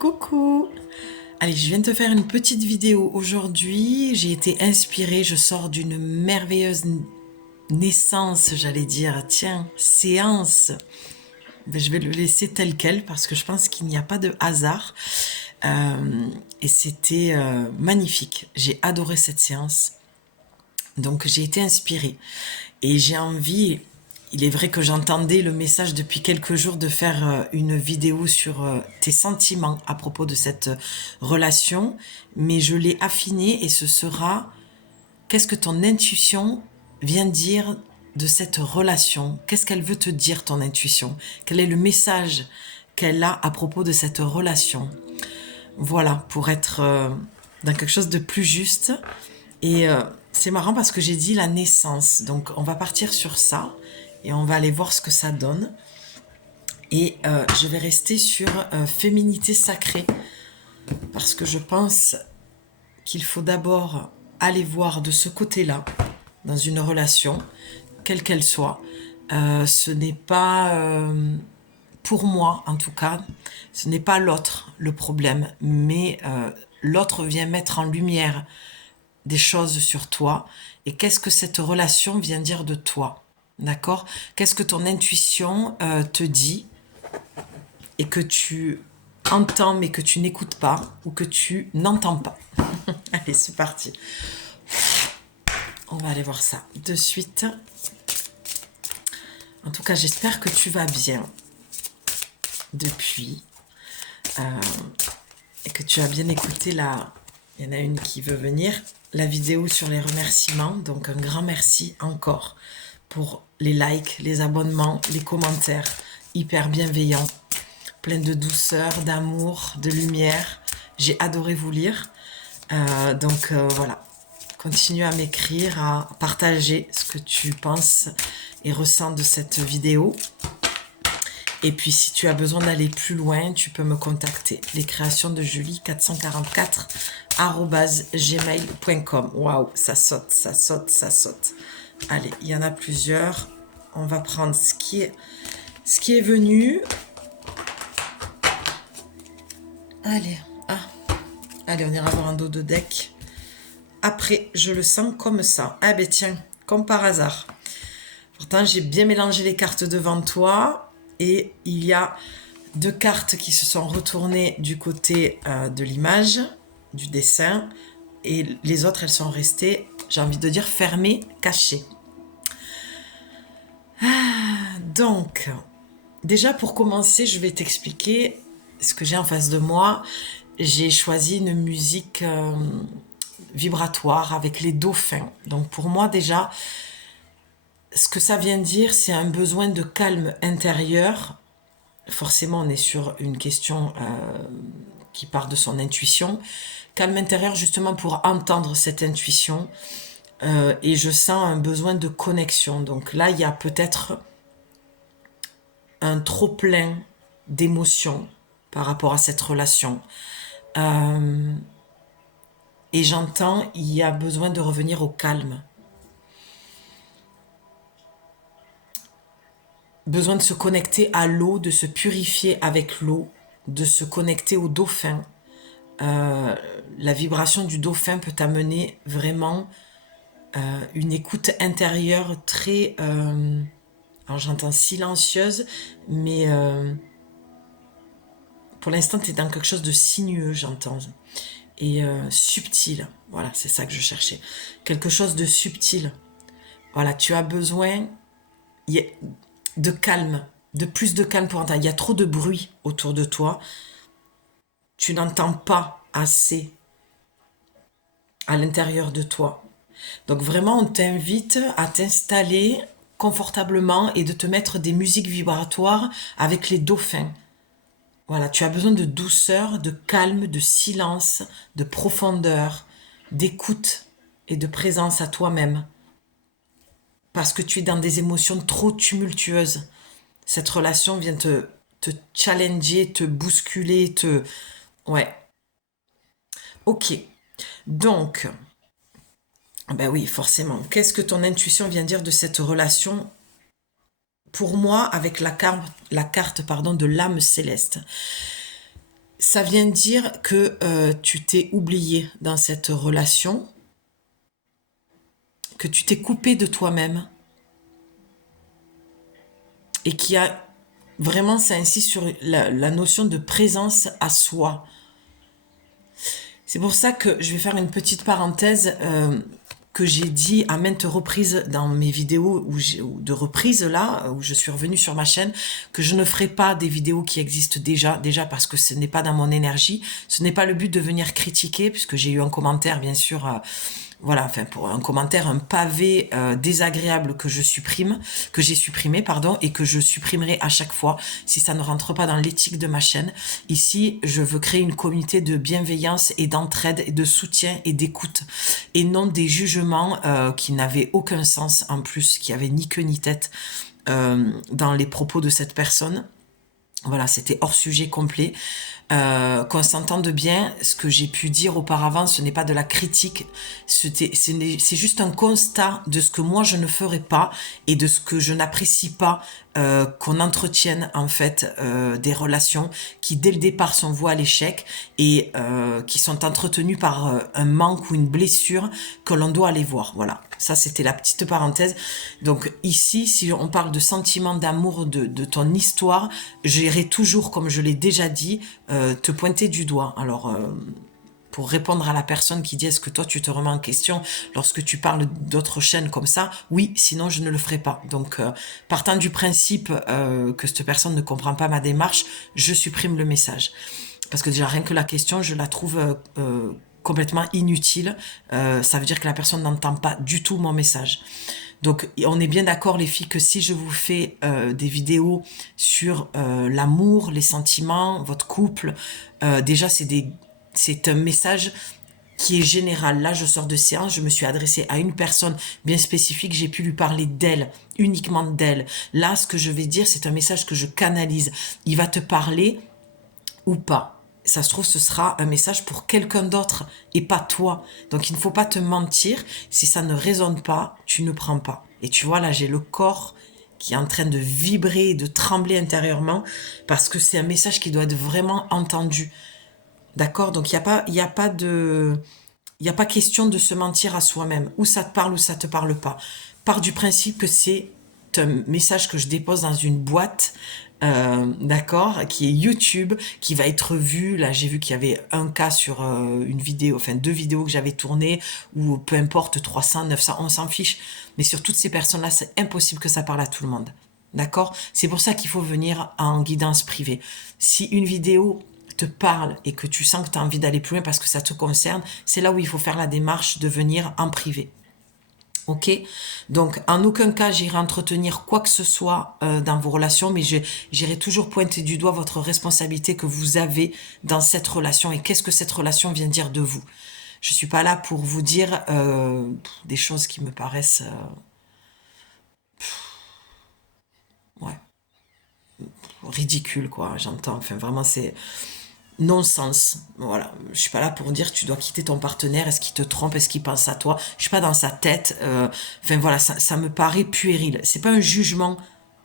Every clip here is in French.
Coucou! Allez, je viens de te faire une petite vidéo aujourd'hui. J'ai été inspirée, je sors d'une merveilleuse naissance, j'allais dire. Tiens, séance. Ben, je vais le laisser tel quel parce que je pense qu'il n'y a pas de hasard. Et c'était magnifique. J'ai adoré cette séance. Donc j'ai été inspirée. Et j'ai envie, il est vrai que j'entendais le message depuis quelques jours de faire une vidéo sur tes sentiments à propos de cette relation, mais je l'ai affiné et ce sera qu'est-ce que ton intuition vient dire de cette relation? Qu'est-ce qu'elle veut te dire, ton intuition? Quel est le message qu'elle a à propos de cette relation? Voilà, pour être dans quelque chose de plus juste. Et c'est marrant parce que j'ai dit la naissance. Donc on va partir sur ça et on va aller voir ce que ça donne. Et je vais rester sur féminité sacrée parce que je pense qu'il faut d'abord aller voir de ce côté-là dans une relation, quelle qu'elle soit. Ce n'est pas, pour moi en tout cas, ce n'est pas l'autre le problème, mais l'autre vient mettre en lumière des choses sur toi et qu'est-ce que cette relation vient dire de toi, d'accord? Qu'est-ce que ton intuition te dit et que tu entends mais que tu n'écoutes pas ou que tu n'entends pas. Allez, c'est parti. On va aller voir ça de suite. En tout cas, j'espère que tu vas bien depuis et que tu as bien écouté la... Il y en a une qui veut venir. La vidéo sur les remerciements. Donc un grand merci encore pour les likes, les abonnements, les commentaires hyper bienveillants, plein de douceur, d'amour, de lumière. J'ai adoré vous lire. Donc voilà, continue à m'écrire, à partager ce que tu penses et ressens de cette vidéo. Et puis si tu as besoin d'aller plus loin, tu peux me contacter. Les créations de Julie 444 @gmail.com. Waouh, ça saute, ça saute, ça saute. Allez, il y en a plusieurs. On va prendre ce qui est venu. Allez, allez, on ira voir un dos de deck. Après, je le sens comme ça. Ah ben tiens, comme par hasard. Pourtant, j'ai bien mélangé les cartes devant toi. Et il y a deux cartes qui se sont retournées du côté de l'image, du dessin. Et les autres, elles sont restées, j'ai envie de dire, fermées, cachées. Donc, déjà pour commencer, je vais t'expliquer ce que j'ai en face de moi. J'ai choisi une musique vibratoire avec les dauphins. Donc pour moi déjà, ce que ça vient dire, c'est un besoin de calme intérieur. Forcément, on est sur une question qui part de son intuition. Calme intérieur justement pour entendre cette intuition. Et je sens un besoin de connexion. Donc là, il y a peut-être un trop-plein d'émotions par rapport à cette relation. Et j'entends, il y a besoin de revenir au calme. Besoin de se connecter à l'eau, de se purifier avec l'eau, de se connecter au dauphin. La vibration du dauphin peut amener vraiment une écoute intérieure très... alors j'entends silencieuse, mais pour l'instant, tu es dans quelque chose de sinueux, j'entends. Et subtil. Voilà, c'est ça que je cherchais. Quelque chose de subtil. Voilà, tu as besoin de calme, de plus de calme pour entendre. Il y a trop de bruit autour de toi. Tu n'entends pas assez à l'intérieur de toi. Donc vraiment, on t'invite à t'installer confortablement et de te mettre des musiques vibratoires avec les dauphins. Voilà, tu as besoin de douceur, de calme, de silence, de profondeur, d'écoute et de présence à toi-même. Parce que tu es dans des émotions trop tumultueuses. Cette relation vient te challenger, te bousculer, Ouais. Ok. Donc, ben oui, forcément. Qu'est-ce que ton intuition vient dire de cette relation? Pour moi, avec la carte pardon, de l'âme céleste. Ça vient dire que tu t'es oublié dans cette relation, que tu t'es coupé de toi-même et qui a vraiment, ça insiste sur la notion de présence à soi. C'est pour ça que je vais faire une petite parenthèse que j'ai dit à maintes reprises dans mes vidéos ou de reprises là, où je suis revenue sur ma chaîne, que je ne ferai pas des vidéos qui existent déjà parce que ce n'est pas dans mon énergie, ce n'est pas le but de venir critiquer, puisque j'ai eu un commentaire bien sûr voilà, enfin pour un commentaire, un pavé désagréable que je supprime, que j'ai supprimé, pardon, et que je supprimerai à chaque fois si ça ne rentre pas dans l'éthique de ma chaîne. Ici, je veux créer une communauté de bienveillance et d'entraide, et de soutien et d'écoute, et non des jugements qui n'avaient aucun sens en plus, qui avaient ni queue ni tête dans les propos de cette personne. Voilà, c'était hors sujet complet. Qu'on s'entende bien, ce que j'ai pu dire auparavant, ce n'est pas de la critique, c'est juste un constat de ce que moi je ne ferai pas et de ce que je n'apprécie pas qu'on entretienne en fait des relations qui dès le départ sont vouées à l'échec et qui sont entretenues par un manque ou une blessure que l'on doit aller voir. Voilà, ça c'était la petite parenthèse. Donc ici, si on parle de sentiment d'amour de ton histoire, j'irai toujours, comme je l'ai déjà dit, te pointer du doigt. Alors, pour répondre à la personne qui dit est-ce que toi tu te remets en question lorsque tu parles d'autres chaînes comme ça, oui, sinon je ne le ferai pas. Donc, partant du principe que cette personne ne comprend pas ma démarche, je supprime le message. Parce que déjà, rien que la question, je la trouve complètement inutile. Ça veut dire que la personne n'entend pas du tout mon message. Donc, on est bien d'accord, les filles, que si je vous fais des vidéos sur l'amour, les sentiments, votre couple, déjà, c'est un message qui est général. Là, je sors de séance, je me suis adressée à une personne bien spécifique, j'ai pu lui parler d'elle, uniquement d'elle. Là, ce que je vais dire, c'est un message que je canalise. Il va te parler ou pas. Ça se trouve, ce sera un message pour quelqu'un d'autre et pas toi. Donc, il ne faut pas te mentir. Si ça ne résonne pas, tu ne prends pas. Et tu vois, là, j'ai le corps qui est en train de vibrer, de trembler intérieurement parce que c'est un message qui doit être vraiment entendu. D'accord? Donc, il y a pas de... Il n'y a pas question de se mentir à soi-même. Ou ça te parle ou ça te parle pas. Pars du principe que c'est un message que je dépose dans une boîte, d'accord, qui est YouTube, qui va être vu. Là, j'ai vu qu'il y avait un cas sur une vidéo, enfin 2 vidéos que j'avais tournées, ou peu importe, 300, 900, on s'en fiche. Mais sur toutes ces personnes-là, c'est impossible que ça parle à tout le monde. D'accord? C'est pour ça qu'il faut venir en guidance privée. Si une vidéo te parle et que tu sens que tu as envie d'aller plus loin parce que ça te concerne, c'est là où il faut faire la démarche de venir en privé. Ok? Donc, en aucun cas, j'irai entretenir quoi que ce soit dans vos relations, mais j'irai toujours pointer du doigt votre responsabilité que vous avez dans cette relation et qu'est-ce que cette relation vient dire de vous. Je suis pas là pour vous dire des choses qui me paraissent... ouais, ridicules, quoi, j'entends. Enfin, vraiment, c'est... non-sens. Voilà. Je suis pas là pour dire tu dois quitter ton partenaire, est-ce qu'il te trompe, est-ce qu'il pense à toi. Je suis pas dans sa tête. Enfin voilà, ça me paraît puéril. C'est pas un jugement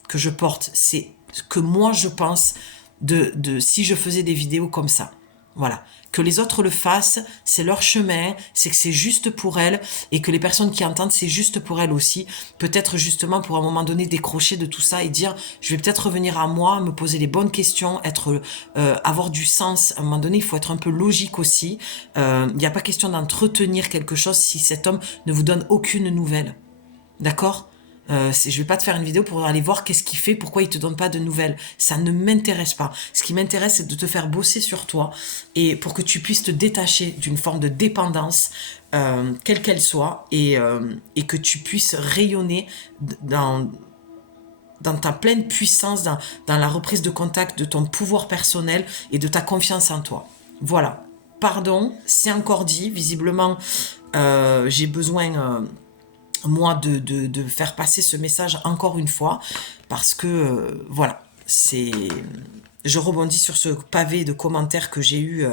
que je porte, c'est ce que moi je pense de si je faisais des vidéos comme ça. Voilà. Que les autres le fassent, c'est leur chemin, c'est que c'est juste pour elles, et que les personnes qui entendent, c'est juste pour elles aussi. Peut-être justement pour à un moment donné décrocher de tout ça et dire, je vais peut-être revenir à moi, me poser les bonnes questions, avoir du sens. À un moment donné, il faut être un peu logique aussi. Il n'y a pas question d'entretenir quelque chose si cet homme ne vous donne aucune nouvelle. D'accord? Je vais pas te faire une vidéo pour aller voir qu'est-ce qu'il fait, pourquoi il te donne pas de nouvelles. Ça ne m'intéresse pas. Ce qui m'intéresse, c'est de te faire bosser sur toi et pour que tu puisses te détacher d'une forme de dépendance, quelle qu'elle soit, et que tu puisses rayonner dans ta pleine puissance, dans la reprise de contact de ton pouvoir personnel et de ta confiance en toi. Voilà. Pardon, c'est encore dit. Visiblement, j'ai besoin... moi de faire passer ce message encore une fois parce que voilà, je rebondis sur ce pavé de commentaires que j'ai eu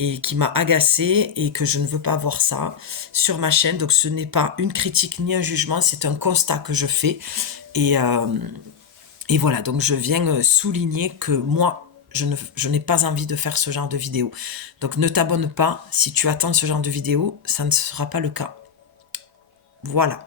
et qui m'a agacé et que je ne veux pas voir ça sur ma chaîne. Donc ce n'est pas une critique ni un jugement, c'est un constat que je fais et voilà, donc je viens souligner que moi je n'ai pas envie de faire ce genre de vidéo. Donc ne t'abonne pas. Si tu attends ce genre de vidéo, ça ne sera pas le cas. Voilà.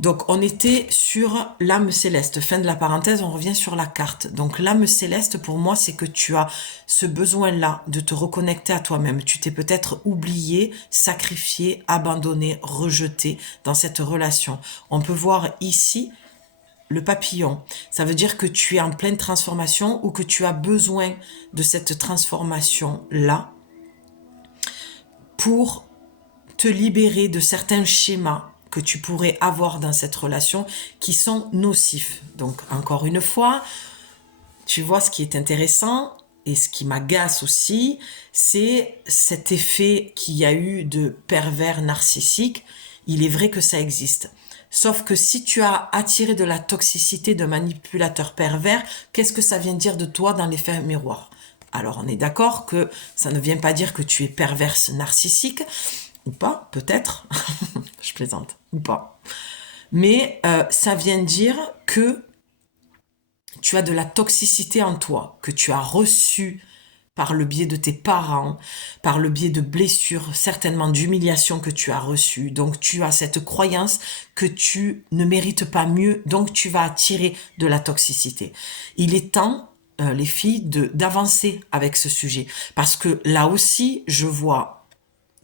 Donc, on était sur l'âme céleste. Fin de la parenthèse, on revient sur la carte. Donc, l'âme céleste, pour moi, c'est que tu as ce besoin-là de te reconnecter à toi-même. Tu t'es peut-être oublié, sacrifié, abandonné, rejeté dans cette relation. On peut voir ici le papillon. Ça veut dire que tu es en pleine transformation ou que tu as besoin de cette transformation-là pour te libérer de certains schémas que tu pourrais avoir dans cette relation qui sont nocifs. Donc, encore une fois, tu vois, ce qui est intéressant et ce qui m'agace aussi, c'est cet effet qu'il y a eu de pervers narcissique. Il est vrai que ça existe. Sauf que si tu as attiré de la toxicité de manipulateur pervers, qu'est-ce que ça vient dire de toi dans l'effet miroir? Alors, on est d'accord que ça ne vient pas dire que tu es perverse narcissique, ou pas, peut-être, je plaisante, ou pas. Mais ça vient dire que tu as de la toxicité en toi, que tu as reçu par le biais de tes parents, par le biais de blessures, certainement d'humiliations que tu as reçues. Donc tu as cette croyance que tu ne mérites pas mieux, donc tu vas attirer de la toxicité. Il est temps, les filles, d'avancer avec ce sujet. Parce que là aussi, je vois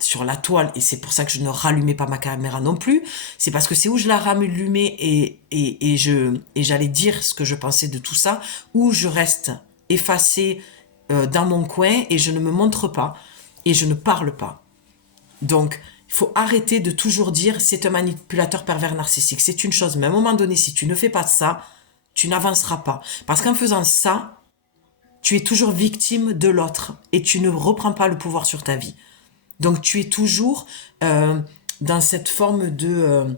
sur la toile, et c'est pour ça que je ne rallumais pas ma caméra non plus, c'est parce que c'est où je la rallumais et j'allais dire ce que je pensais de tout ça, où je reste effacée dans mon coin et je ne me montre pas et je ne parle pas. Donc, il faut arrêter de toujours dire c'est un manipulateur pervers narcissique. C'est une chose, mais à un moment donné, si tu ne fais pas ça, tu n'avanceras pas. Parce qu'en faisant ça, tu es toujours victime de l'autre et tu ne reprends pas le pouvoir sur ta vie. Donc, tu es toujours dans cette forme de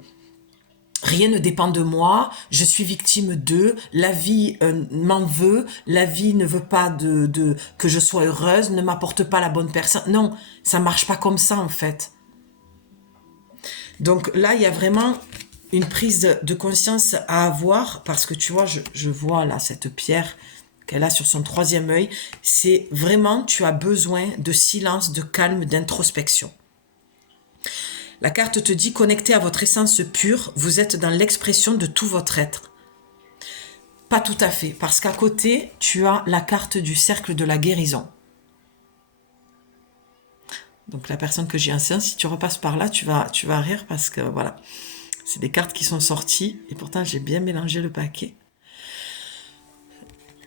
rien ne dépend de moi, je suis victime d'eux, la vie m'en veut, la vie ne veut pas que je sois heureuse, ne m'apporte pas la bonne personne. Non, ça marche pas comme ça en fait. Donc là, il y a vraiment une prise de conscience à avoir parce que tu vois, je vois là cette pierre qu'elle a sur son troisième œil, c'est vraiment, tu as besoin de silence, de calme, d'introspection. La carte te dit, connecté à votre essence pure, vous êtes dans l'expression de tout votre être. Pas tout à fait, parce qu'à côté, tu as la carte du cercle de la guérison. Donc la personne que j'ai en séance, si tu repasses par là, tu vas rire parce que voilà, c'est des cartes qui sont sorties et pourtant j'ai bien mélangé le paquet.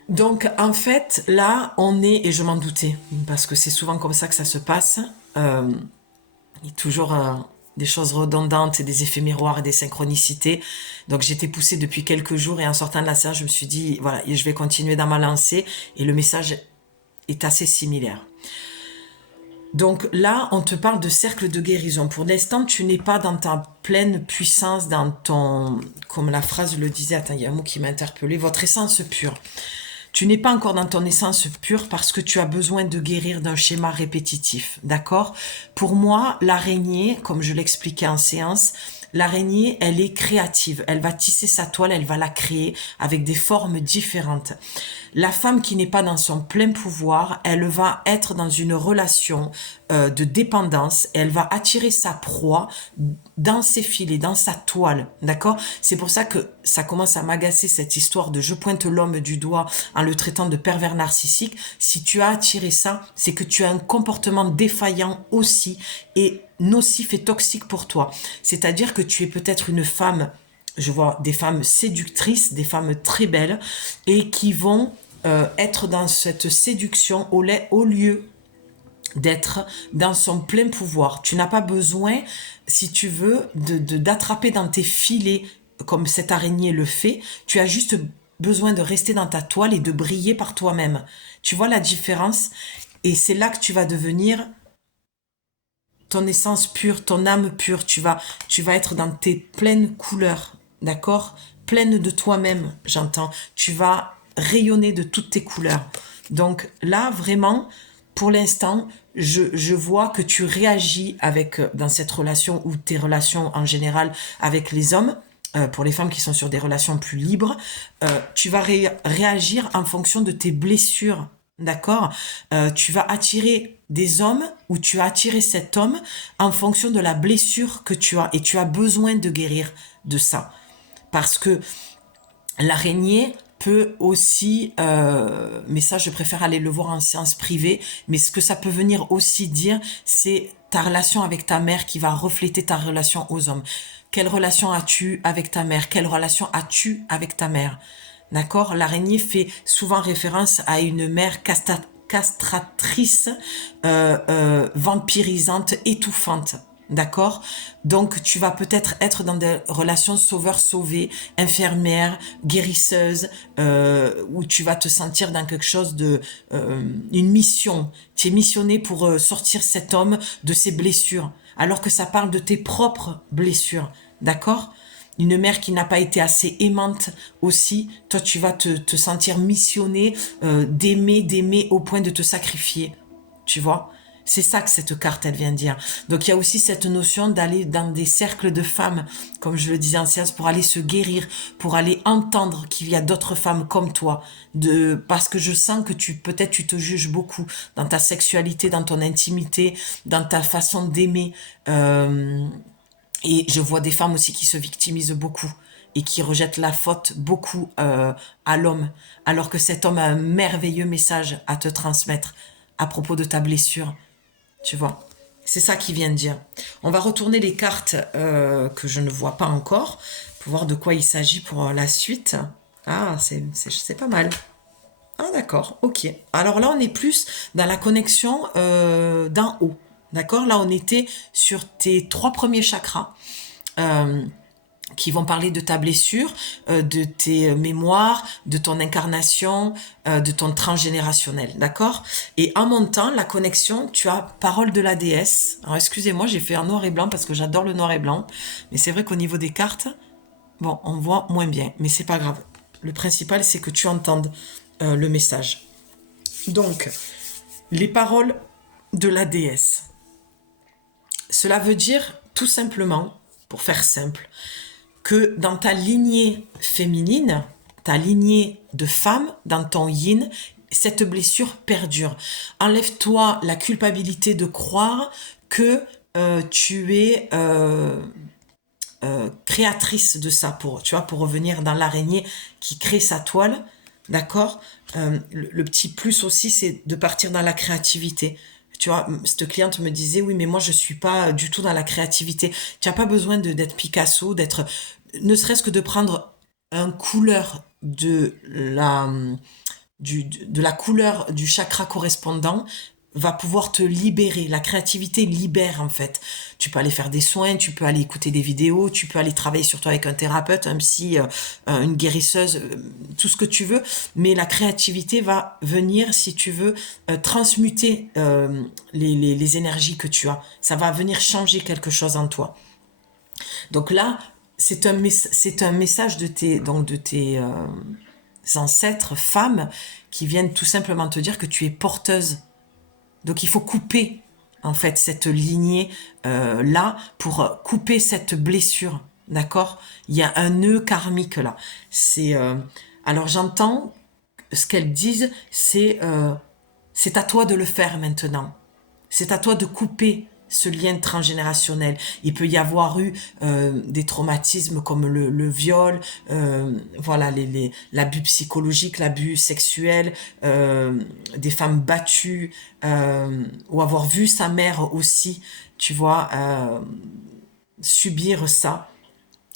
Donc, en fait, là, on est, et je m'en doutais, parce que c'est souvent comme ça que ça se passe, il y a toujours des choses redondantes et des effets miroirs et des synchronicités. Donc, j'étais poussée depuis quelques jours et en sortant de la séance, je me suis dit, voilà, je vais continuer dans ma lancée et le message est assez similaire. Donc là, on te parle de cercle de guérison. Pour l'instant, tu n'es pas dans ta pleine puissance, dans ton, comme la phrase le disait, attends, il y a un mot qui m'a interpellée, votre essence pure. Tu n'es pas encore dans ton essence pure parce que tu as besoin de guérir d'un schéma répétitif, d'accord? Pour moi, l'araignée, comme je l'expliquais en séance, l'araignée, elle est créative. Elle va tisser sa toile, elle va la créer avec des formes différentes. La femme qui n'est pas dans son plein pouvoir, elle va être dans une relation de dépendance. Elle va attirer sa proie dans ses filets, dans sa toile, d'accord? C'est pour ça que ça commence à m'agacer cette histoire de je pointe l'homme du doigt en le traitant de pervers narcissique. Si tu as attiré ça, c'est que tu as un comportement défaillant aussi et nocif et toxique pour toi. C'est-à-dire que tu es peut-être une femme, je vois des femmes séductrices, des femmes très belles et qui vont être dans cette séduction au lieu d'être dans son plein pouvoir. Tu n'as pas besoin, si tu veux, d'attraper dans tes filets comme cette araignée le fait. Tu as juste besoin de rester dans ta toile et de briller par toi-même. Tu vois la différence? Et c'est là que tu vas devenir ton essence pure, ton âme pure. Tu vas être dans tes pleines couleurs, d'accord? Pleine de toi-même, j'entends. Tu vas rayonner de toutes tes couleurs. Donc là, vraiment, pour l'instant, je vois que tu réagis dans cette relation ou tes relations en général avec les hommes, pour les femmes qui sont sur des relations plus libres, tu vas réagir en fonction de tes blessures d'accord? Tu vas attirer des hommes ou tu as attiré cet homme en fonction de la blessure que tu as et tu as besoin de guérir de ça. Parce que l'araignée peut aussi, mais ça je préfère aller le voir en séance privée, mais ce que ça peut venir aussi dire, c'est ta relation avec ta mère qui va refléter ta relation aux hommes. Quelle relation as-tu avec ta mère? Quelle relation as-tu avec ta mère? D'accord? L'araignée fait souvent référence à une mère castratrice, vampirisante, étouffante. D'accord? Donc, tu vas peut-être être dans des relations sauveur-sauvé, infirmière, guérisseuse, où tu vas te sentir dans quelque chose de... une mission. Tu es missionné pour sortir cet homme de ses blessures, alors que ça parle de tes propres blessures. D'accord? Une mère qui n'a pas été assez aimante aussi, toi tu vas te sentir missionné, d'aimer au point de te sacrifier. Tu vois? C'est ça que cette carte, elle vient dire. Donc il y a aussi cette notion d'aller dans des cercles de femmes, comme je le disais en séance, pour aller se guérir, pour aller entendre qu'il y a d'autres femmes comme toi, parce que je sens que peut-être tu te juges beaucoup dans ta sexualité, dans ton intimité, dans ta façon d'aimer. Et je vois des femmes aussi qui se victimisent beaucoup et qui rejettent la faute beaucoup à l'homme, alors que cet homme a un merveilleux message à te transmettre à propos de ta blessure, tu vois. C'est ça qu'il vient de dire. On va retourner les cartes que je ne vois pas encore pour voir de quoi il s'agit pour la suite. Ah, c'est pas mal. Ah, d'accord, ok. Alors là, on est plus dans la connexion d'en haut. D'accord? Là, on était sur tes 3 premiers chakras qui vont parler de ta blessure, de tes mémoires, de ton incarnation, de ton transgénérationnel, d'accord? Et en montant, la connexion, tu as parole de la déesse. Alors excusez-moi, j'ai fait en noir et blanc parce que j'adore le noir et blanc, mais c'est vrai qu'au niveau des cartes, bon, on voit moins bien, mais c'est pas grave. Le principal, c'est que tu entendes le message. Donc, les paroles de la déesse. Cela veut dire, tout simplement, pour faire simple, que dans ta lignée féminine, ta lignée de femme, dans ton yin, cette blessure perdure. Enlève-toi la culpabilité de croire que tu es créatrice de ça, tu vois, pour revenir dans l'araignée qui crée sa toile, d'accord. Le petit plus aussi, c'est de partir dans la créativité. Tu vois, cette cliente me disait, oui, mais moi, je suis pas du tout dans la créativité. Tu n'as pas besoin d'être Picasso, ne serait-ce que de prendre un couleur de la couleur du chakra correspondant va pouvoir te libérer. La créativité libère en fait. Tu peux aller faire des soins, tu peux aller écouter des vidéos, tu peux aller travailler sur toi avec un thérapeute, un psy, une guérisseuse, tout ce que tu veux. Mais la créativité va venir, si tu veux, transmuter les énergies que tu as. Ça va venir changer quelque chose en toi. Donc là, c'est un message de tes ancêtres femmes qui viennent tout simplement te dire que tu es porteuse. Donc il faut couper en fait cette lignée là pour couper cette blessure, d'accord? Il y a un nœud karmique là. Alors j'entends ce qu'elles disent, c'est à toi de le faire maintenant. C'est à toi de couper ce lien transgénérationnel. Il peut y avoir eu des traumatismes comme le viol, voilà, l'abus psychologique, l'abus sexuel, des femmes battues, ou avoir vu sa mère aussi, tu vois, subir ça.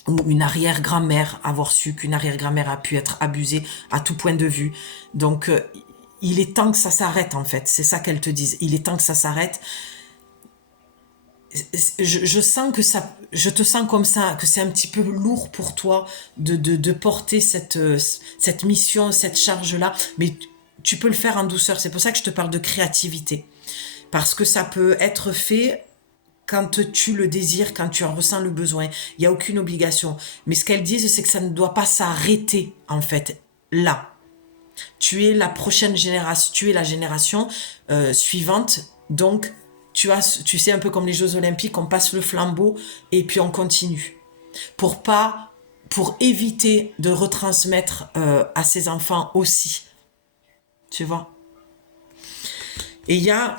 Ou une arrière-grand-mère, avoir su qu'une arrière-grand-mère a pu être abusée à tout point de vue. Donc, il est temps que ça s'arrête, en fait. C'est ça qu'elles te disent. Il est temps que ça s'arrête. Je sens que je te sens comme ça, que c'est un petit peu lourd pour toi de porter cette mission, cette charge-là, mais tu peux le faire en douceur. C'est pour ça que je te parle de créativité. Parce que ça peut être fait quand tu le désires, quand tu en ressens le besoin. Il n'y a aucune obligation. Mais ce qu'elles disent, c'est que ça ne doit pas s'arrêter, en fait, là. Tu es la prochaine génération, tu es la génération suivante, donc tu sais, un peu comme les Jeux Olympiques, on passe le flambeau et puis on continue. Pour éviter de retransmettre à ses enfants aussi. Tu vois? Et il y a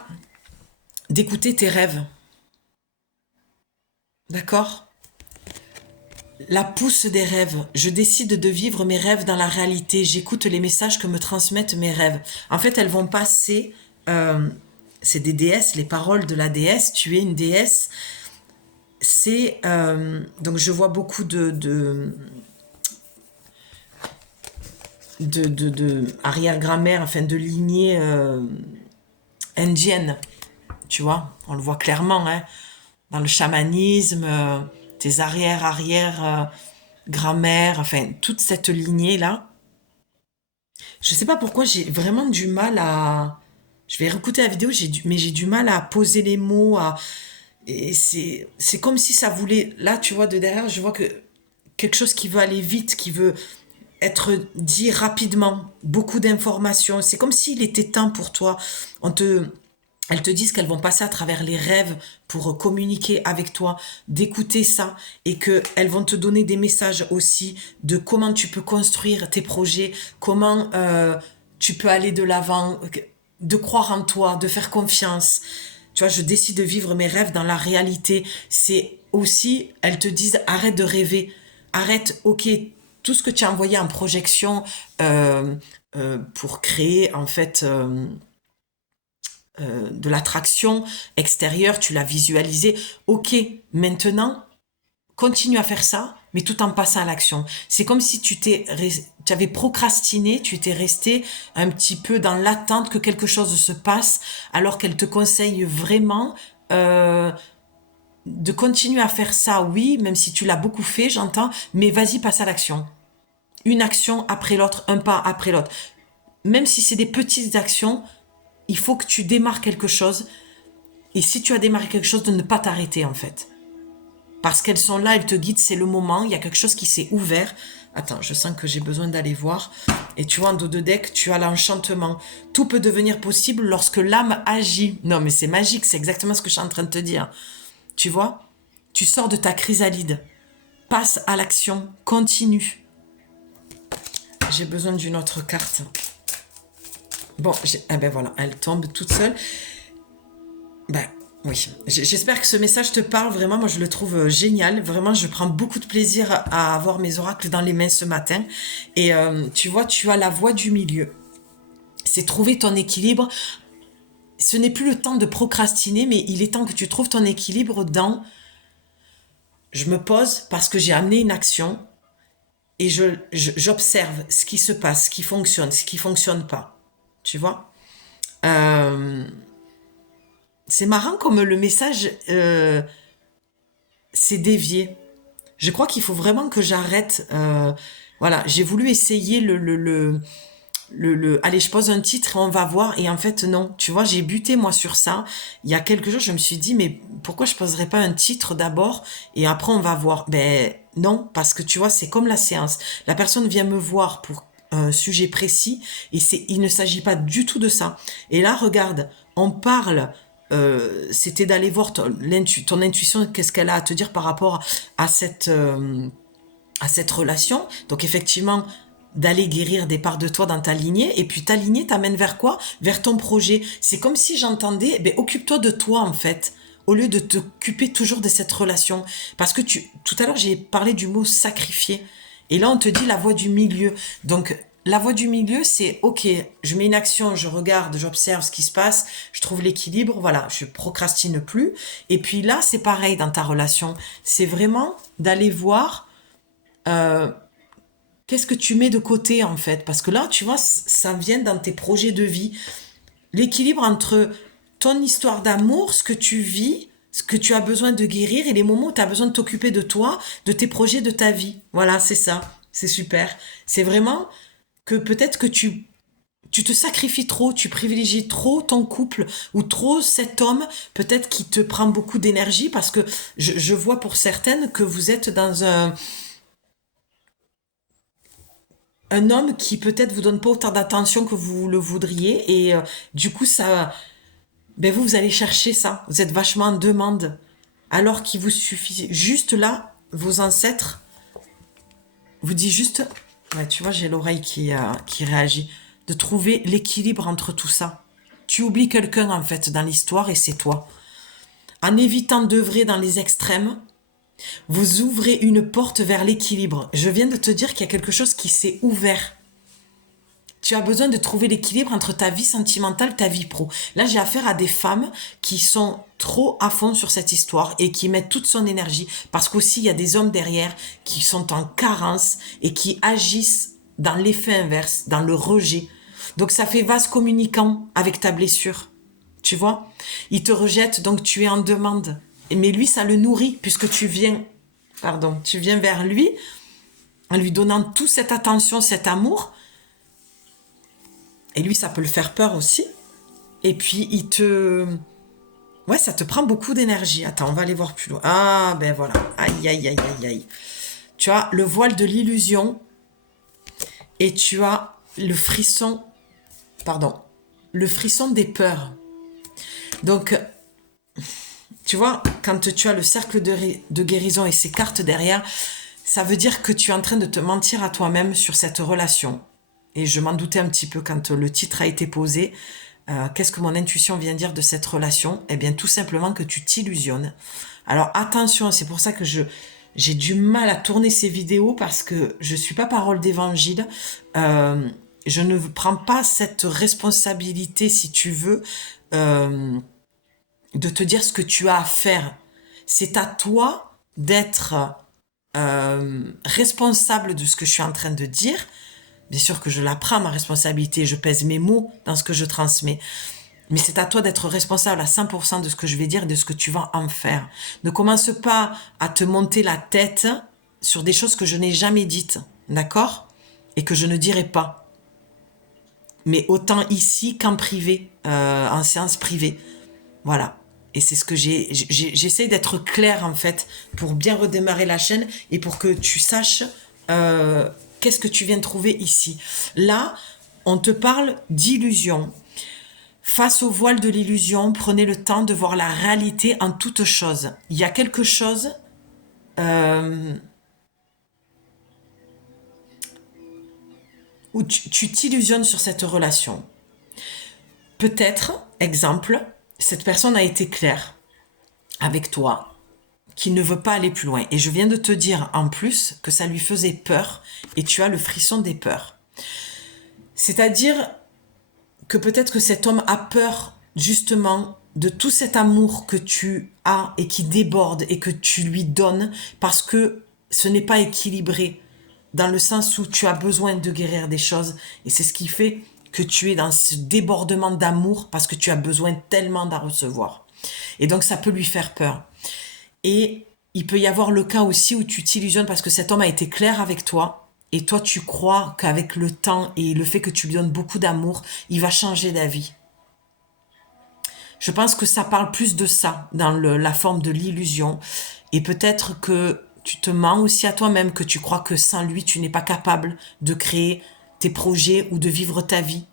d'écouter tes rêves. D'accord? La pousse des rêves. Je décide de vivre mes rêves dans la réalité. J'écoute les messages que me transmettent mes rêves. En fait, elles vont passer... c'est des déesses, les paroles de la déesse. Tu es une déesse. C'est... donc, je vois beaucoup de arrière-grammaire, enfin, de lignées indiennes. Tu vois? On le voit clairement, hein. Dans le chamanisme, tes arrière-grammaire, enfin, toute cette lignée-là. Je sais pas pourquoi j'ai vraiment du mal à... Je vais réécouter la vidéo, mais j'ai du mal à poser les mots, à... Et c'est comme si ça voulait... Là, tu vois, de derrière, je vois que quelque chose qui veut aller vite, qui veut être dit rapidement, beaucoup d'informations. C'est comme s'il était temps pour toi. Elles te disent qu'elles vont passer à travers les rêves pour communiquer avec toi, d'écouter ça et qu'elles vont te donner des messages aussi de comment tu peux construire tes projets, comment tu peux aller de l'avant, de croire en toi, de faire confiance. Tu vois, je décide de vivre mes rêves dans la réalité. C'est aussi, elles te disent, arrête de rêver, arrête, ok, tout ce que tu as envoyé en projection pour créer en fait... de l'attraction extérieure, tu l'as visualisé. Ok, maintenant, continue à faire ça, mais tout en passant à l'action. C'est comme si tu avais procrastiné, tu étais resté un petit peu dans l'attente que quelque chose se passe, alors qu'elle te conseille vraiment de continuer à faire ça, oui, même si tu l'as beaucoup fait, j'entends, mais vas-y, passe à l'action. Une action après l'autre, un pas après l'autre. Même si c'est des petites actions, il faut que tu démarres quelque chose. Et si tu as démarré quelque chose, de ne pas t'arrêter en fait. Parce qu'elles sont là, elles te guident, c'est le moment, il y a quelque chose qui s'est ouvert. Attends, je sens que j'ai besoin d'aller voir. Et tu vois, en dos de deck, tu as l'enchantement. Tout peut devenir possible lorsque l'âme agit. Non, mais c'est magique, c'est exactement ce que je suis en train de te dire. Tu vois? Tu sors de ta chrysalide. Passe à l'action, continue. J'ai besoin d'une autre carte. Bon, ah ben voilà, elle tombe toute seule. Ben oui, j'espère que ce message te parle. Vraiment, moi je le trouve génial. Vraiment, je prends beaucoup de plaisir à avoir mes oracles dans les mains ce matin. Et tu vois, tu as la voie du milieu. C'est trouver ton équilibre. Ce n'est plus le temps de procrastiner, mais il est temps que tu trouves ton équilibre dans... Je me pose parce que j'ai amené une action et j'observe ce qui se passe, ce qui fonctionne pas. Tu vois? C'est marrant comme le message s'est dévié. Je crois qu'il faut vraiment que j'arrête. Voilà, j'ai voulu essayer allez, je pose un titre et on va voir. Et en fait, non. Tu vois, j'ai buté moi sur ça. Il y a quelques jours, je me suis dit, mais pourquoi je poserais pas un titre d'abord et après on va voir. Ben non, parce que tu vois, c'est comme la séance. La personne vient me voir pour un sujet précis et il ne s'agit pas du tout de ça. Et là, regarde, on parle. C'était d'aller voir ton intuition, qu'est-ce qu'elle a à te dire par rapport à cette relation. Donc effectivement, d'aller guérir des parts de toi dans ta lignée, et puis ta lignée t'amène vers quoi? Vers ton projet. C'est comme si j'entendais, ben, occupe-toi de toi en fait, au lieu de t'occuper toujours de cette relation. Parce que tout à l'heure, j'ai parlé du mot sacrifier. Et là, on te dit la voie du milieu. Donc, la voie du milieu, c'est, ok, je mets une action, je regarde, j'observe ce qui se passe, je trouve l'équilibre, voilà, je procrastine plus. Et puis là, c'est pareil dans ta relation. C'est vraiment d'aller voir qu'est-ce que tu mets de côté en fait. Parce que là, tu vois, ça vient dans tes projets de vie. L'équilibre entre ton histoire d'amour, ce que tu vis, ce que tu as besoin de guérir et les moments où tu as besoin de t'occuper de toi, de tes projets, de ta vie. Voilà, c'est ça. C'est super. C'est vraiment que peut-être que tu te sacrifies trop, tu privilégies trop ton couple ou trop cet homme, peut-être qui te prend beaucoup d'énergie parce que je vois pour certaines que vous êtes dans un homme qui peut-être vous donne pas autant d'attention que vous le voudriez et du coup ça ben vous allez chercher ça, vous êtes vachement en demande alors qu'il vous suffit juste là, vos ancêtres vous disent juste, ouais, tu vois, j'ai l'oreille qui réagit, de trouver l'équilibre entre tout ça. Tu oublies quelqu'un en fait dans l'histoire et c'est toi. En évitant d'œuvrer dans les extrêmes, vous ouvrez une porte vers l'équilibre. Je viens de te dire qu'il y a quelque chose qui s'est ouvert. Tu as besoin de trouver l'équilibre entre ta vie sentimentale et ta vie pro. Là, j'ai affaire à des femmes qui sont trop à fond sur cette histoire et qui mettent toute son énergie parce qu'aussi, il y a des hommes derrière qui sont en carence et qui agissent dans l'effet inverse, dans le rejet. Donc, ça fait vase communicant avec ta blessure. Tu vois? Il te rejette, donc tu es en demande. Mais lui, ça le nourrit puisque tu viens vers lui en lui donnant toute cette attention, cet amour. Et lui, ça peut le faire peur aussi. Et puis, ouais, ça te prend beaucoup d'énergie. Attends, on va aller voir plus loin. Ah, ben voilà. Aïe, aïe, aïe, aïe, aïe. Tu as le voile de l'illusion et tu as le frisson des peurs. Donc, tu vois, quand tu as le cercle de guérison et ces cartes derrière, ça veut dire que tu es en train de te mentir à toi-même sur cette relation. Et je m'en doutais un petit peu quand le titre a été posé. Qu'est-ce que mon intuition vient dire de cette relation? Eh bien, tout simplement que tu t'illusionnes. Alors, attention, c'est pour ça que j'ai du mal à tourner ces vidéos parce que je suis pas parole d'évangile. Je ne prends pas cette responsabilité, si tu veux, de te dire ce que tu as à faire. C'est à toi d'être responsable de ce que je suis en train de dire. Bien sûr que je la prends, ma responsabilité, je pèse mes mots dans ce que je transmets. Mais c'est à toi d'être responsable à 100% de ce que je vais dire et de ce que tu vas en faire. Ne commence pas à te monter la tête sur des choses que je n'ai jamais dites, d'accord? Et que je ne dirai pas. Mais autant ici qu'en privé, en séance privée. Voilà. Et c'est ce que j'essaie d'être claire en fait pour bien redémarrer la chaîne et pour que tu saches qu'est-ce que tu viens de trouver ici. Là, on te parle d'illusion. Face au voile de l'illusion, prenez le temps de voir la réalité en toute chose. Il y a quelque chose où tu t'illusionnes sur cette relation. Peut-être, exemple, cette personne a été claire avec toi, qui ne veut pas aller plus loin. Et je viens de te dire en plus que ça lui faisait peur et tu as le frisson des peurs. C'est-à-dire que peut-être que cet homme a peur justement de tout cet amour que tu as et qui déborde et que tu lui donnes parce que ce n'est pas équilibré dans le sens où tu as besoin de guérir des choses et c'est ce qui fait que tu es dans ce débordement d'amour parce que tu as besoin tellement d'en recevoir. Et donc ça peut lui faire peur. Et il peut y avoir le cas aussi où tu t'illusionnes parce que cet homme a été clair avec toi et toi tu crois qu'avec le temps et le fait que tu lui donnes beaucoup d'amour, il va changer d'avis. Je pense que ça parle plus de ça dans la forme de l'illusion et peut-être que tu te mens aussi à toi-même, que tu crois que sans lui tu n'es pas capable de créer tes projets ou de vivre ta vie.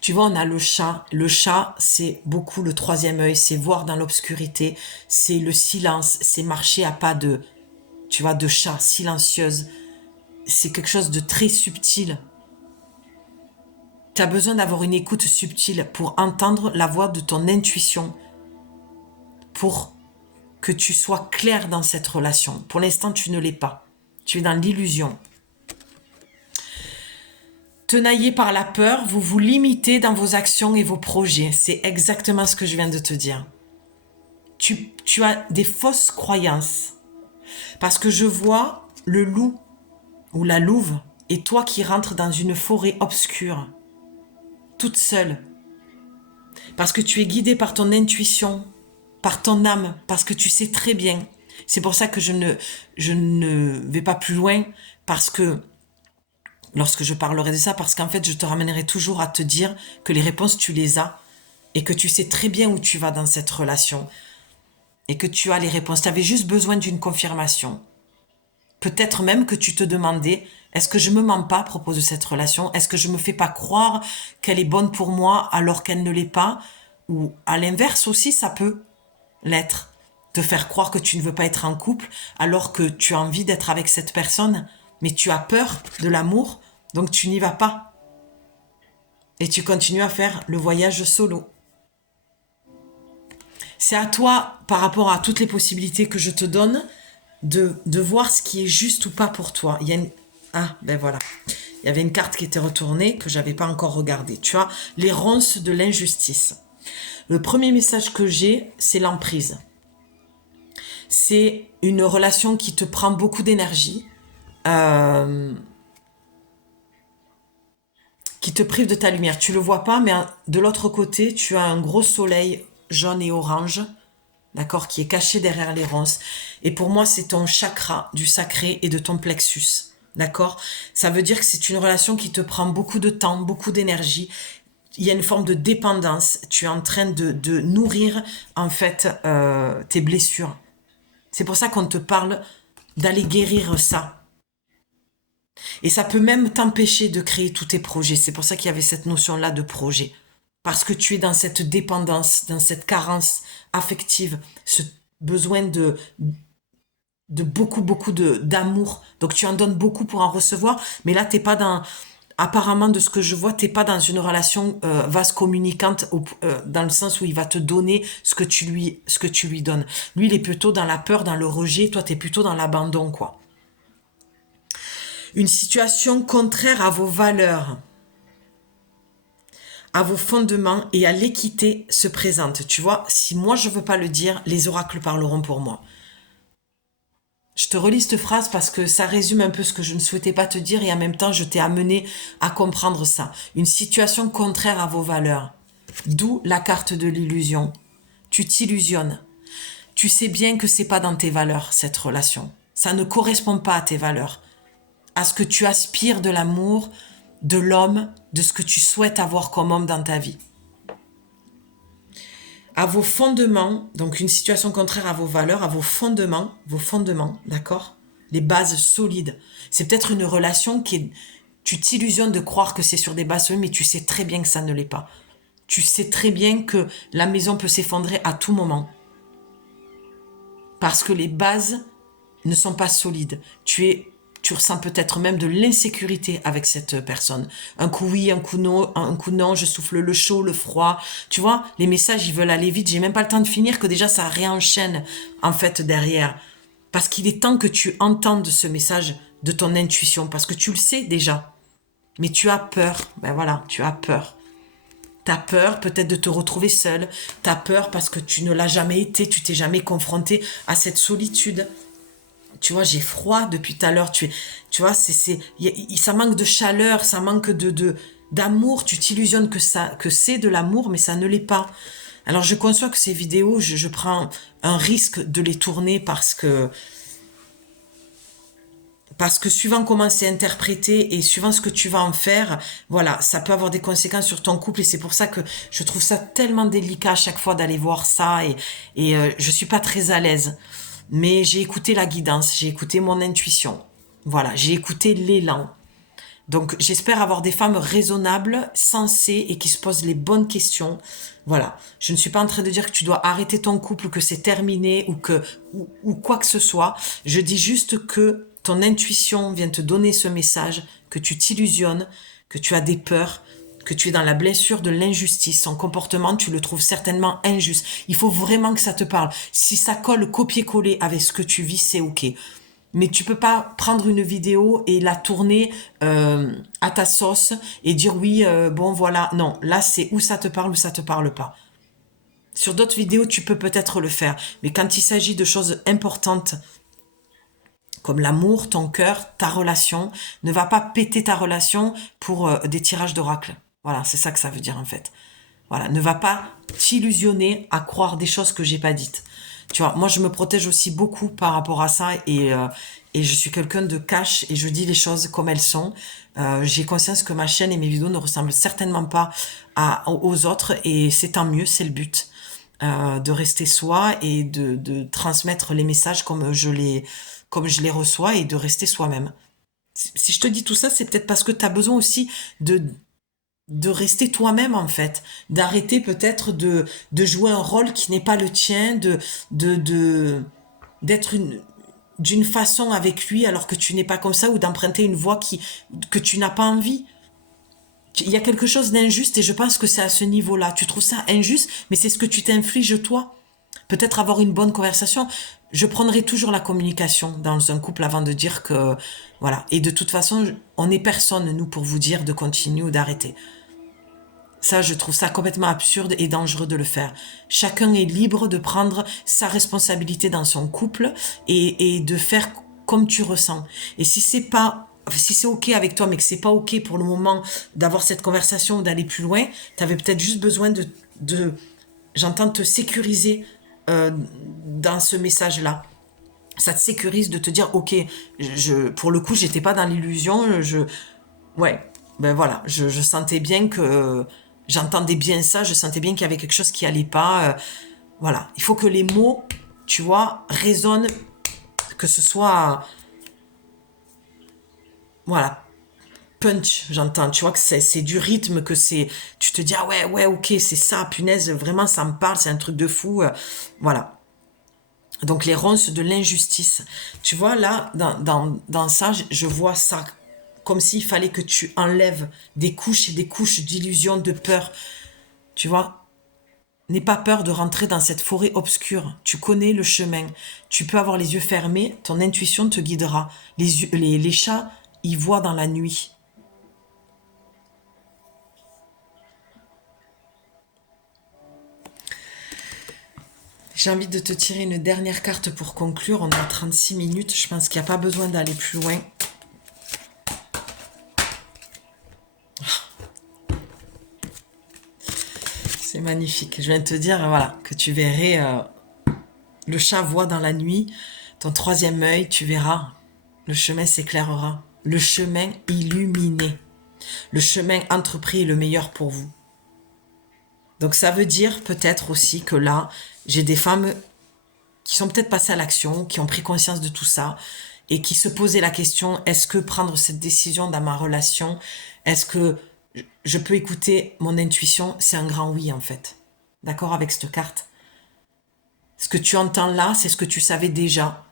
Tu vois, on a le chat. Le chat, c'est beaucoup le troisième œil, c'est voir dans l'obscurité, c'est le silence, c'est marcher à pas de, tu vois, de chat, silencieuse. C'est quelque chose de très subtil. Tu as besoin d'avoir une écoute subtile pour entendre la voix de ton intuition, pour que tu sois clair dans cette relation. Pour l'instant, tu ne l'es pas. Tu es dans l'illusion. Tenaillé par la peur, vous vous limitez dans vos actions et vos projets. C'est exactement ce que je viens de te dire. Tu as des fausses croyances. Parce que je vois le loup ou la louve et toi qui rentres dans une forêt obscure, toute seule. Parce que tu es guidé par ton intuition, par ton âme, parce que tu sais très bien. C'est pour ça que je ne vais pas plus loin, parce que lorsque je parlerai de ça, parce qu'en fait, je te ramènerai toujours à te dire que les réponses, tu les as et que tu sais très bien où tu vas dans cette relation et que tu as les réponses. Tu avais juste besoin d'une confirmation. Peut-être même que tu te demandais, est-ce que je me mens pas à propos de cette relation? Est-ce que je me fais pas croire qu'elle est bonne pour moi alors qu'elle ne l'est pas? Ou à l'inverse aussi, ça peut l'être. Te faire croire que tu ne veux pas être en couple alors que tu as envie d'être avec cette personne, mais tu as peur de l'amour, donc tu n'y vas pas. Et tu continues à faire le voyage solo. C'est à toi, par rapport à toutes les possibilités que je te donne, de voir ce qui est juste ou pas pour toi. Il y a une... Ah, ben voilà. Il y avait une carte qui était retournée que j'avais pas encore regardée. Tu vois, les ronces de l'injustice. Le premier message que j'ai, c'est l'emprise. C'est une relation qui te prend beaucoup d'énergie, qui te prive de ta lumière. Tu le vois pas, mais de l'autre côté, tu as un gros soleil jaune et orange, d'accord, qui est caché derrière les ronces. Et pour moi, c'est ton chakra du sacré et de ton plexus, d'accord. Ça veut dire que c'est une relation qui te prend beaucoup de temps, beaucoup d'énergie. Il y a une forme de dépendance. Tu es en train de nourrir, en fait, tes blessures. C'est pour ça qu'on te parle d'aller guérir ça. Et ça peut même t'empêcher de créer tous tes projets. C'est pour ça qu'il y avait cette notion-là de projet. Parce que tu es dans cette dépendance, dans cette carence affective, ce besoin de beaucoup d'amour. Donc tu en donnes beaucoup pour en recevoir, mais là t'es pas dans, apparemment de ce que je vois, t'es pas dans une relation vaste communicante dans le sens où il va te donner ce que tu lui donnes. Lui il est plutôt dans la peur, dans le rejet, toi t'es plutôt dans l'abandon quoi. Une situation contraire à vos valeurs, à vos fondements et à l'équité se présente. Tu vois, si moi je veux pas le dire, les oracles parleront pour moi. Je te relis cette phrase parce que ça résume un peu ce que je ne souhaitais pas te dire et en même temps je t'ai amené à comprendre ça. Une situation contraire à vos valeurs. D'où la carte de l'illusion. Tu t'illusionnes. Tu sais bien que c'est pas dans tes valeurs cette relation. Ça ne correspond pas à tes valeurs. À ce que tu aspires de l'amour, de l'homme, de ce que tu souhaites avoir comme homme dans ta vie. À vos fondements, donc une situation contraire à vos valeurs, à vos fondements, d'accord? Les bases solides. C'est peut-être une relation qui est... Tu t'illusionnes de croire que c'est sur des bases solides, mais tu sais très bien que ça ne l'est pas. Tu sais très bien que la maison peut s'effondrer à tout moment. Parce que les bases ne sont pas solides. Tu ressens peut-être même de l'insécurité avec cette personne. Un coup oui, un coup non, je souffle le chaud, le froid. Tu vois, les messages, ils veulent aller vite. J'ai même pas le temps de finir que déjà ça réenchaîne, en fait, derrière. Parce qu'il est temps que tu entendes ce message de ton intuition. Parce que tu le sais déjà. Mais tu as peur. Ben voilà, tu as peur. T'as peur peut-être de te retrouver seule. T'as peur parce que tu ne l'as jamais été. Tu t'es jamais confronté à cette solitude. Tu vois, j'ai froid depuis tout à l'heure. Tu vois, ça manque de chaleur, ça manque d'amour. Tu t'illusionnes que c'est de l'amour, mais ça ne l'est pas. Alors, je conçois que ces vidéos, je prends un risque de les tourner parce que suivant comment c'est interprété et suivant ce que tu vas en faire, voilà, ça peut avoir des conséquences sur ton couple et c'est pour ça que je trouve ça tellement délicat à chaque fois d'aller voir ça et je suis pas très à l'aise. Mais j'ai écouté la guidance, j'ai écouté mon intuition. Voilà, j'ai écouté l'élan. Donc j'espère avoir des femmes raisonnables, sensées et qui se posent les bonnes questions. Voilà, je ne suis pas en train de dire que tu dois arrêter ton couple, que c'est terminé ou quoi que ce soit. Je dis juste que ton intuition vient te donner ce message, que tu t'illusionnes, que tu as des peurs, que tu es dans la blessure de l'injustice. Son comportement, tu le trouves certainement injuste. Il faut vraiment que ça te parle. Si ça colle copier-coller avec ce que tu vis, c'est ok. Mais tu peux pas prendre une vidéo et la tourner à ta sauce et dire oui, bon voilà. Non, là c'est où ça te parle ou ça te parle pas. Sur d'autres vidéos, tu peux peut-être le faire. Mais quand il s'agit de choses importantes, comme l'amour, ton cœur, ta relation, ne va pas péter ta relation pour des tirages d'oracle. Voilà, c'est ça que ça veut dire en fait. Voilà, ne va pas t'illusionner à croire des choses que j'ai pas dites. Tu vois, moi je me protège aussi beaucoup par rapport à ça et je suis quelqu'un de cash et je dis les choses comme elles sont. J'ai conscience que ma chaîne et mes vidéos ne ressemblent certainement pas aux autres et c'est tant mieux, c'est le but. De rester soi et de transmettre les messages comme je les reçois et de rester soi-même. Si je te dis tout ça, c'est peut-être parce que tu as besoin aussi de rester toi-même en fait, d'arrêter peut-être de jouer un rôle qui n'est pas le tien, d'être d'une façon avec lui alors que tu n'es pas comme ça ou d'emprunter une voie que tu n'as pas envie. Il y a quelque chose d'injuste et je pense que c'est à ce niveau-là. Tu trouves ça injuste, mais c'est ce que tu t'infliges toi. Peut-être avoir une bonne conversation. Je prendrai toujours la communication dans un couple avant de dire que... Voilà. Et de toute façon, on n'est personne, nous, pour vous dire de continuer ou d'arrêter. Ça, je trouve ça complètement absurde et dangereux de le faire. Chacun est libre de prendre sa responsabilité dans son couple et de faire comme tu ressens. Et si c'est ok avec toi, mais que c'est pas ok pour le moment d'avoir cette conversation ou d'aller plus loin, t'avais peut-être juste besoin j'entends te sécuriser dans ce message-là. Ça te sécurise de te dire, ok, pour le coup, j'étais pas dans l'illusion, ouais, ben voilà, je sentais bien que, j'entendais bien ça, je sentais bien qu'il y avait quelque chose qui allait pas, voilà. Il faut que les mots, tu vois, résonnent, que ce soit, voilà, punch, j'entends, tu vois, que c'est du rythme, que tu te dis, ah ouais, ok, c'est ça, punaise, vraiment, ça me parle, c'est un truc de fou, voilà. Donc les ronces de l'injustice. Tu vois, là, dans ça, je vois ça comme s'il fallait que tu enlèves des couches et des couches d'illusions, de peur. Tu vois, n'aie pas peur de rentrer dans cette forêt obscure. Tu connais le chemin. Tu peux avoir les yeux fermés, ton intuition te guidera. Les chats, ils voient dans la nuit. J'ai envie de te tirer une dernière carte pour conclure. On est à 36 minutes. Je pense qu'il n'y a pas besoin d'aller plus loin. C'est magnifique. Je viens de te dire, voilà, que tu verrais le chat voit dans la nuit. Ton troisième œil, tu verras. Le chemin s'éclairera. Le chemin illuminé. Le chemin entrepris est le meilleur pour vous. Donc ça veut dire peut-être aussi que là, j'ai des femmes qui sont peut-être passées à l'action, qui ont pris conscience de tout ça et qui se posaient la question, est-ce que prendre cette décision dans ma relation, est-ce que je peux écouter mon intuition? C'est un grand oui en fait. D'accord avec cette carte? Ce que tu entends là, c'est ce que tu savais déjà.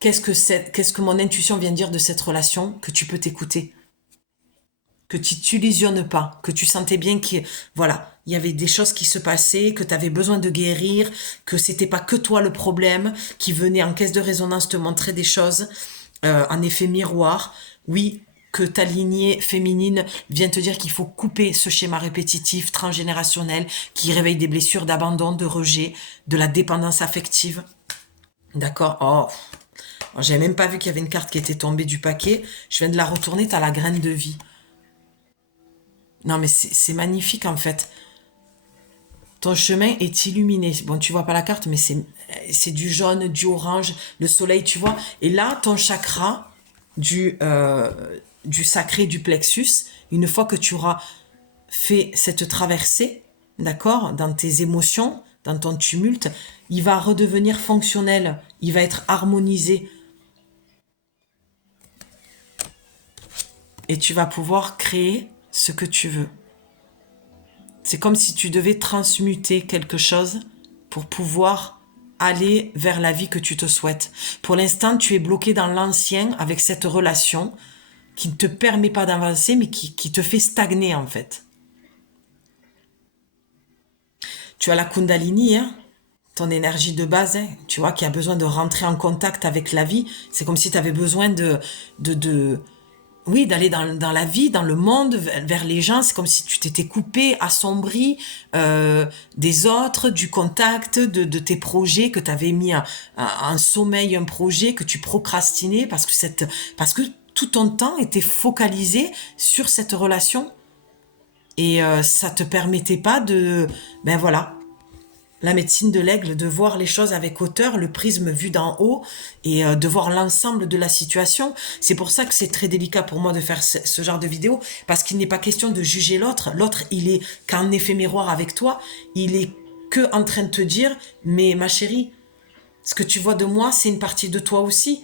Qu'est-ce que mon intuition vient dire de cette relation que tu peux t'écouter? Que tu t'illusionnes pas, que tu sentais bien voilà, il y avait des choses qui se passaient, que tu avais besoin de guérir, que c'était pas que toi le problème, qui venait en caisse de résonance te montrer des choses, en effet miroir. Oui, que ta lignée féminine vient te dire qu'il faut couper ce schéma répétitif, transgénérationnel, qui réveille des blessures d'abandon, de rejet, de la dépendance affective. D'accord? Oh, j'ai même pas vu qu'il y avait une carte qui était tombée du paquet. Je viens de la retourner, t'as la graine de vie. Non, mais c'est magnifique en fait. Ton chemin est illuminé. Bon, tu vois pas la carte, mais c'est du jaune, du orange, le soleil, tu vois. Et là, ton chakra du sacré du plexus, une fois que tu auras fait cette traversée, d'accord, dans tes émotions, dans ton tumulte, il va redevenir fonctionnel, il va être harmonisé. Et tu vas pouvoir créer ce que tu veux. C'est comme si tu devais transmuter quelque chose pour pouvoir aller vers la vie que tu te souhaites. Pour l'instant, tu es bloqué dans l'ancien avec cette relation qui ne te permet pas d'avancer, mais qui te fait stagner en fait. Tu as la Kundalini, hein, ton énergie de base, hein, tu vois, qui a besoin de rentrer en contact avec la vie. C'est comme si tu avais besoin oui, d'aller dans la vie, dans le monde, vers les gens. C'est comme si tu t'étais coupé, assombri des autres, du contact, de tes projets, que tu avais mis en sommeil un projet, que tu procrastinais parce que tout ton temps était focalisé sur cette relation. Et ça te permettait pas ben voilà, la médecine de l'aigle, de voir les choses avec hauteur, le prisme vu d'en haut et de voir l'ensemble de la situation. C'est pour ça que c'est très délicat pour moi de faire ce genre de vidéo, parce qu'il n'est pas question de juger l'autre. L'autre, il est qu'un effet miroir avec toi. Il est que en train de te dire, mais ma chérie, ce que tu vois de moi, c'est une partie de toi aussi.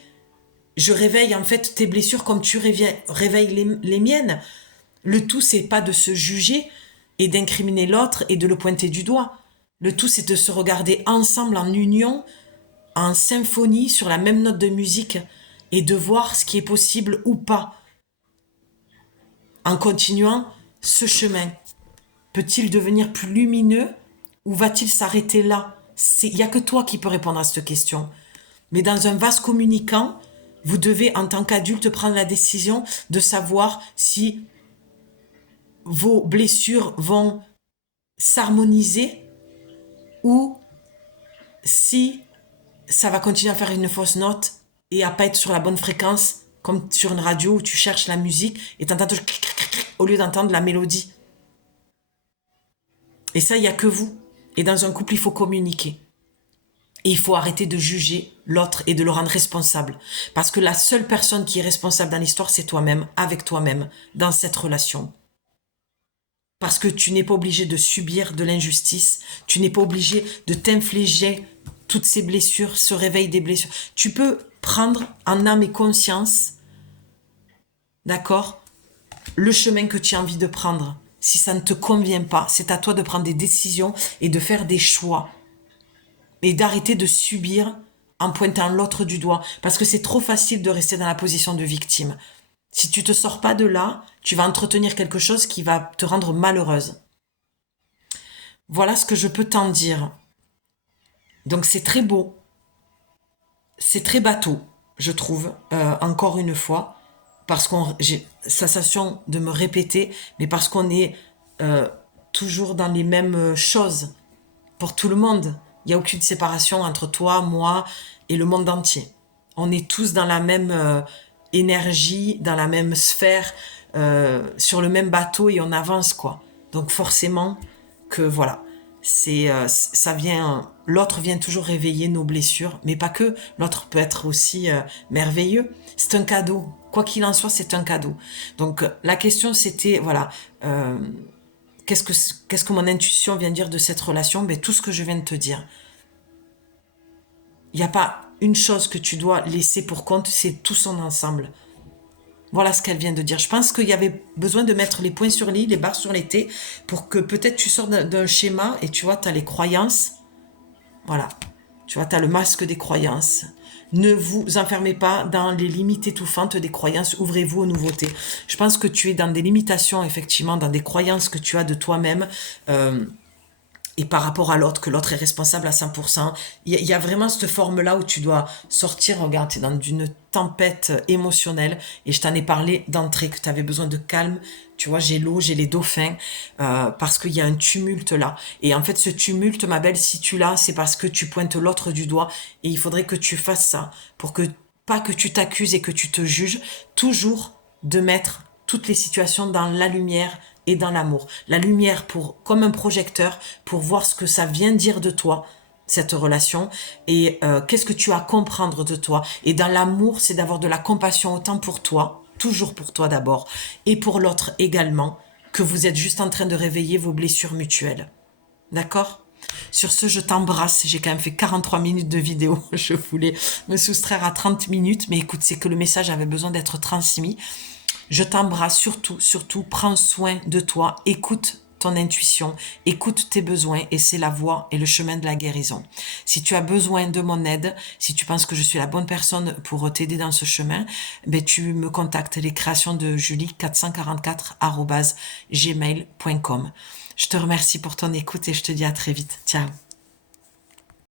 Je réveille en fait tes blessures comme tu réveilles les miennes. Le tout, c'est pas de se juger et d'incriminer l'autre et de le pointer du doigt. Le tout, c'est de se regarder ensemble en union, en symphonie, sur la même note de musique, et de voir ce qui est possible ou pas, en continuant ce chemin? Peut-il devenir plus lumineux ou va-t-il s'arrêter là? Il n'y a que toi qui peux répondre à cette question. Mais dans un vase communicant, vous devez, en tant qu'adulte, prendre la décision de savoir si vos blessures vont s'harmoniser ou si ça va continuer à faire une fausse note et à pas être sur la bonne fréquence, comme sur une radio où tu cherches la musique et t'entends toujours au lieu d'entendre la mélodie. Et ça, il n'y a que vous. Et dans un couple, il faut communiquer. Et il faut arrêter de juger l'autre et de le rendre responsable. Parce que la seule personne qui est responsable dans l'histoire, c'est toi-même, avec toi-même, dans cette relation. Parce que tu n'es pas obligé de subir de l'injustice, tu n'es pas obligé de t'infliger toutes ces blessures, ce réveil des blessures. Tu peux prendre en âme et conscience, d'accord, le chemin que tu as envie de prendre. Si ça ne te convient pas, c'est à toi de prendre des décisions et de faire des choix. Et d'arrêter de subir en pointant l'autre du doigt. Parce que c'est trop facile de rester dans la position de victime. Si tu te sors pas de là, tu vas entretenir quelque chose qui va te rendre malheureuse. Voilà ce que je peux t'en dire. Donc c'est très beau. C'est très bateau, je trouve, encore une fois. Parce qu'on j'ai la sensation de me répéter, mais parce qu'on est toujours dans les mêmes choses pour tout le monde. Il n'y a aucune séparation entre toi, moi et le monde entier. On est tous dans la même énergie, dans la même sphère, sur le même bateau et on avance, quoi. Donc forcément que voilà, ça vient, l'autre vient toujours réveiller nos blessures, mais pas que. L'autre peut être aussi merveilleux. C'est un cadeau. Quoi qu'il en soit, c'est un cadeau. Donc la question c'était, voilà, qu'est-ce que mon intuition vient dire de cette relation? Ben, tout ce que je viens de te dire. Il n'y a pas une chose que tu dois laisser pour compte, c'est tout son ensemble. Voilà ce qu'elle vient de dire. Je pense qu'il y avait besoin de mettre les points sur les i, les barres sur les t, pour que peut-être tu sors d'un schéma et tu vois, tu as les croyances. Voilà. Tu vois, tu as le masque des croyances. Ne vous enfermez pas dans les limites étouffantes des croyances. Ouvrez-vous aux nouveautés. Je pense que tu es dans des limitations, effectivement, dans des croyances que tu as de toi-même. Et par rapport à l'autre, que l'autre est responsable à 100%. Il y a vraiment cette forme-là où tu dois sortir, regarde, tu es dans une tempête émotionnelle, et je t'en ai parlé d'entrée, que tu avais besoin de calme, tu vois, j'ai l'eau, j'ai les dauphins, parce qu'il y a un tumulte là. Et en fait, ce tumulte, ma belle, si tu l'as, c'est parce que tu pointes l'autre du doigt, et il faudrait que tu fasses ça, pour que, pas que tu t'accuses et que tu te juges, toujours de mettre toutes les situations dans la lumière et dans l'amour. La lumière pour, comme un projecteur, pour voir ce que ça vient dire de toi, cette relation, et qu'est-ce que tu as à comprendre de toi. Et dans l'amour, c'est d'avoir de la compassion autant pour toi, toujours pour toi d'abord, et pour l'autre également, que vous êtes juste en train de réveiller vos blessures mutuelles. D'accord ? Sur ce, je t'embrasse. J'ai quand même fait 43 minutes de vidéo. Je voulais me soustraire à 30 minutes, mais écoute, c'est que le message avait besoin d'être transmis. Je t'embrasse, surtout, prends soin de toi, écoute ton intuition, écoute tes besoins et c'est la voie et le chemin de la guérison. Si tu as besoin de mon aide, si tu penses que je suis la bonne personne pour t'aider dans ce chemin, ben tu me contactes, les créations de julie444@gmail.com. Je te remercie pour ton écoute et je te dis à très vite. Ciao.